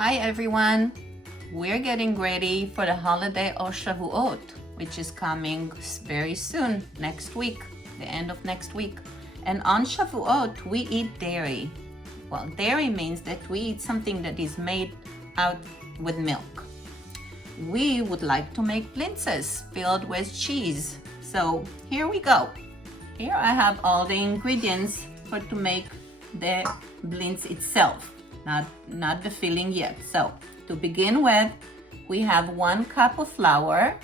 Hi everyone! We're getting ready for the holiday of Shavuot, which is coming very soon, next week, the end of next week. And on Shavuot, we eat dairy. Well, dairy means that we eat something that is made out with milk. We would like to make blintzes filled with cheese. So here we go. Here I have all the ingredients to make the blintz itself, not the filling yet. So to begin with, we have 1 cup of flour.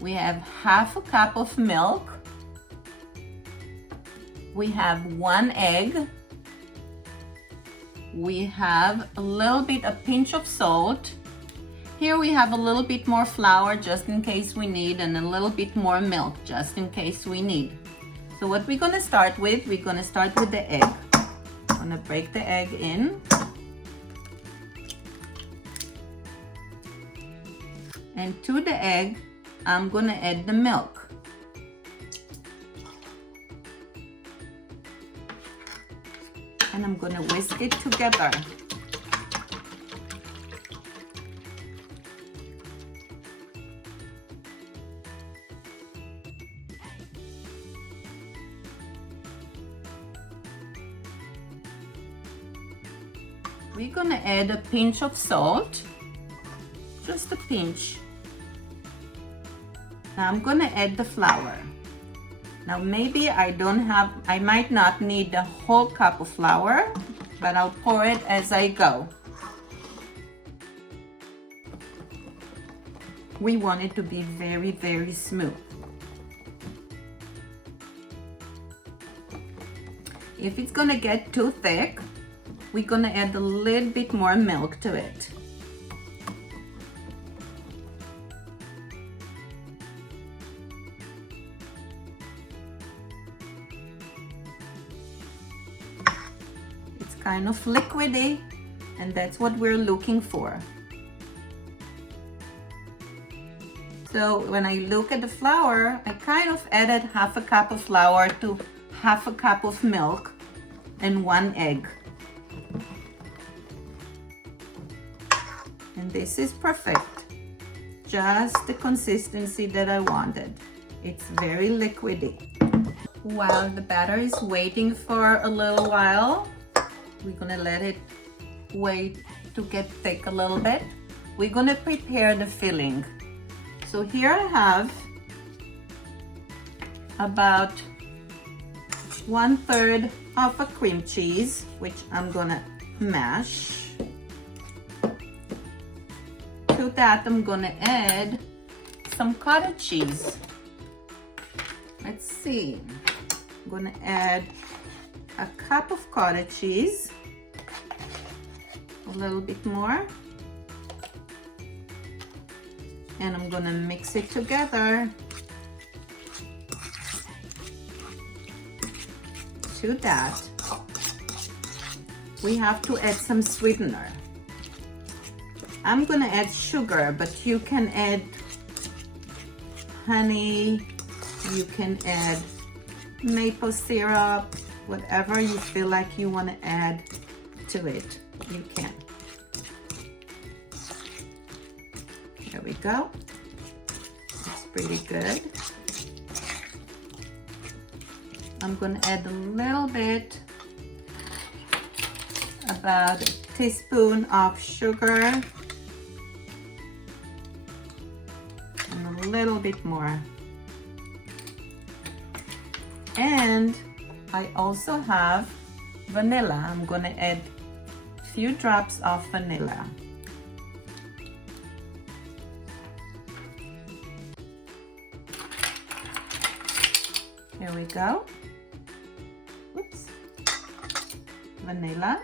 We have half a cup of milk. We have 1 egg. We have a pinch of salt. Here we have a little bit more flour just in case we need, and a little bit more milk just in case we need. So what we're gonna start with, the egg. I'm gonna break the egg in. And to the egg, I'm gonna add the milk. And I'm gonna whisk it together. We're gonna add a pinch of salt, just a pinch. Now I'm gonna add the flour. Now maybe I might not need the whole cup of flour, but I'll pour it as I go. We want it to be very, very smooth. If it's gonna get too thick, we're gonna add a little bit more milk to it. It's kind of liquidy, and that's what we're looking for. So when I look at the flour, I kind of added half a cup of flour to half a cup of milk and 1 egg. And this is perfect, just the consistency that I wanted. It's very liquidy. While the batter is waiting for a little while, we're gonna let it wait to get thick a little bit. We're gonna prepare the filling. So here I have about 1/3 of a cream cheese, which I'm gonna mash. To that, I'm gonna add some cottage cheese. Let's see. I'm gonna add a cup of cottage cheese, a little bit more, and I'm gonna mix it together. To that, we have to add some sweetener. I'm gonna add sugar, but you can add honey, you can add maple syrup, whatever you feel like you wanna add to it, you can. There we go. It's pretty good. I'm gonna add a little bit, about a teaspoon of sugar. A little bit more. And I also have vanilla. I'm gonna add a few drops of vanilla. Here we go. Oops. Vanilla.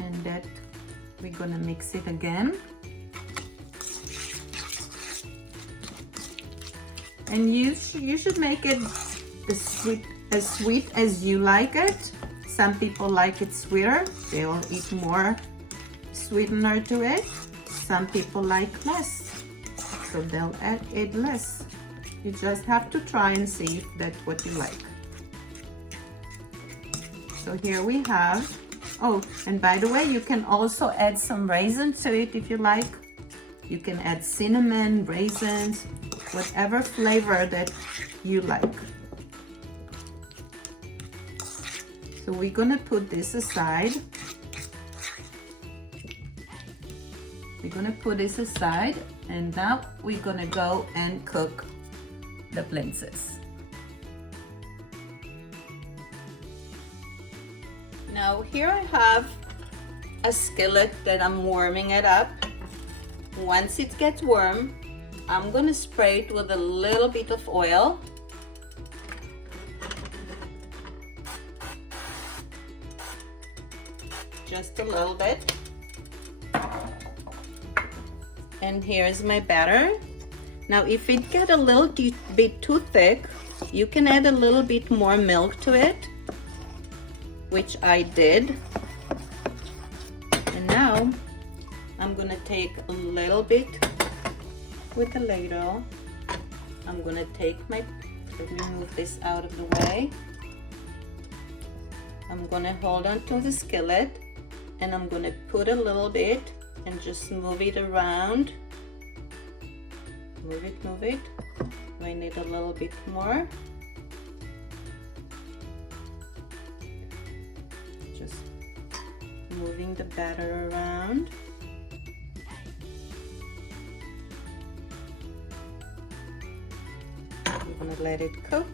And that we're gonna mix it again. And you should make it as sweet as you like it. Some people like it sweeter. They'll eat more sweetener to it. Some people like less, so they'll add less. You just have to try and see if that's what you like. So here we have Oh, and by the way, you can also add some raisins to it if you like. You can add cinnamon, raisins, whatever flavor that you like. So we're gonna put this aside. We're gonna put this aside, and now we're gonna go and cook the blintzes. Now here I have a skillet that I'm warming it up. Once it gets warm, I'm gonna spray it with a little bit of oil. Just a little bit. And here's my batter. Now if it gets a little bit too thick, you can add a little bit more milk to it, which I did. And now I'm gonna take a little bit with the ladle. I'm gonna take let me move this out of the way. I'm gonna hold on to the skillet, and I'm gonna put a little bit and just move it around. Move it, move it. I need a little bit more. Just moving the batter around. I'm gonna let it cook.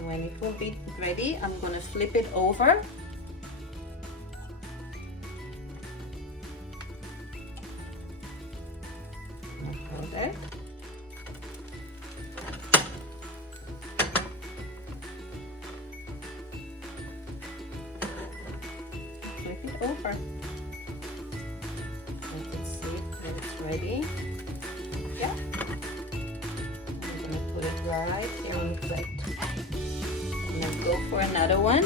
When it will be ready, I'm gonna flip it over. Hold it. Flip it over. You can see that it's ready. Yeah. I'm gonna put it right here on the plate. I'm gonna go for another one.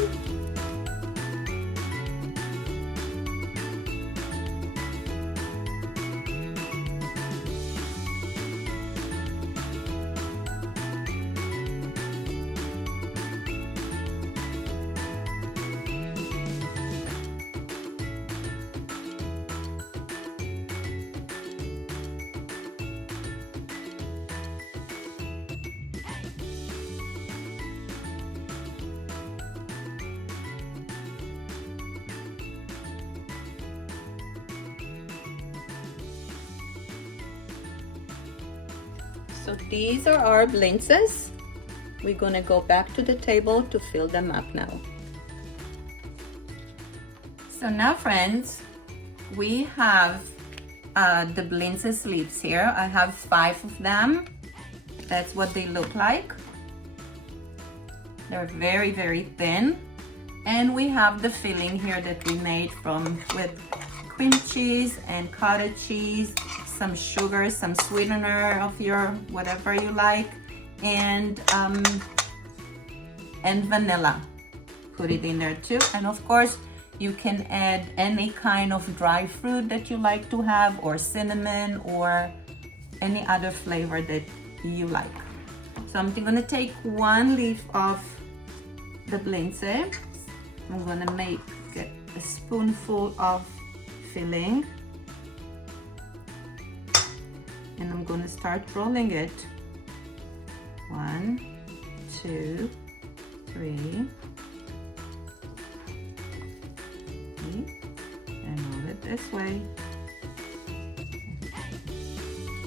So these are our blintzes. We're gonna go back to the table to fill them up now. So now friends, we have the blintzes leaves here. I have 5 of them. That's what they look like. They're very, very thin. And we have the filling here that we made with cream cheese and cottage cheese, some sugar, some sweetener of your whatever you like, and vanilla. Put it in there too. And of course, you can add any kind of dry fruit that you like to have, or cinnamon, or any other flavor that you like. So I'm gonna take 1 leaf of the blintze. I'm gonna get a spoonful of filling, and I'm gonna start rolling it. 1, 2, 3. And roll it this way.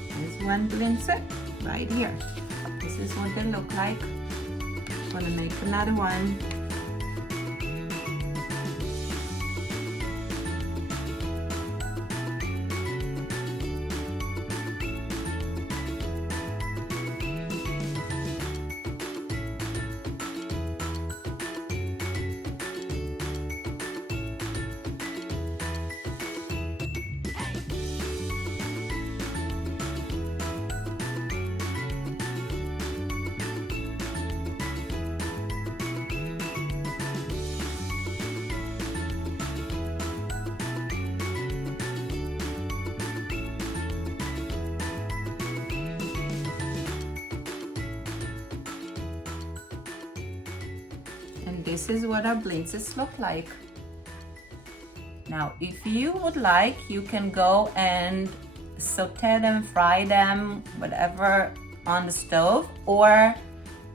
There's 1 blintze right here. This is what they look like. I'm gonna make another one. this is what our blintzes look like. Now, if you would like, you can go and saute them, fry them, whatever, on the stove, or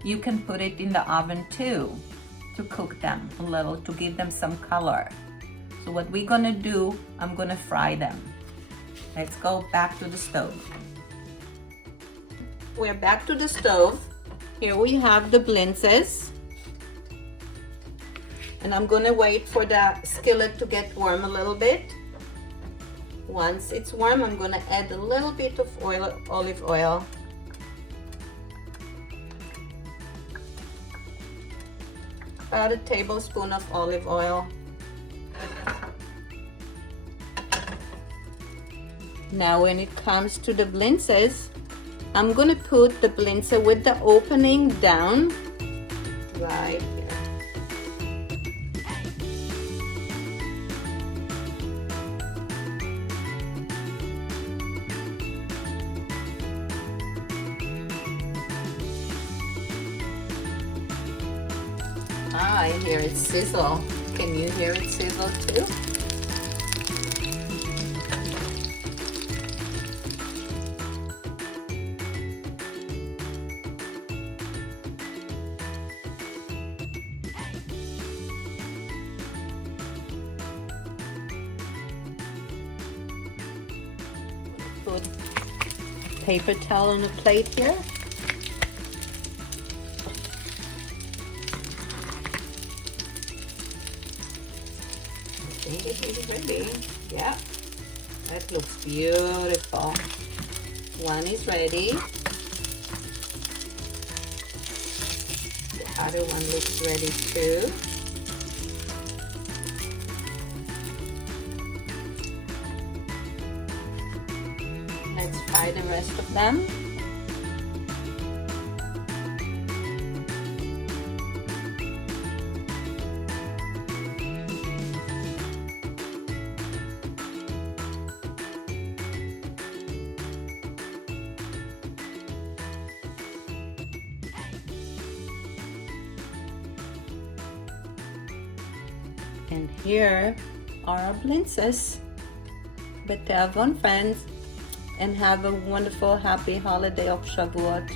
you can put it in the oven too to cook them a little, to give them some color. So what we're gonna do, I'm gonna fry them. Let's go back to the stove. We're back to the stove. Here we have the blintzes. And I'm gonna wait for the skillet to get warm a little bit. Once it's warm, I'm gonna add a little bit of oil, olive oil. About a tablespoon of olive oil. Now when it comes to the blintzes, I'm gonna put the blintze with the opening down right here. I hear it sizzle. Can you hear it sizzle too? Put paper towel on a plate here. I think it is ready. Yeah, that looks beautiful. One is ready. The other one looks ready too. Let's fry the rest of them. And here are our blintzes. B'teavon, friends, and have a wonderful, happy holiday of Shavuot.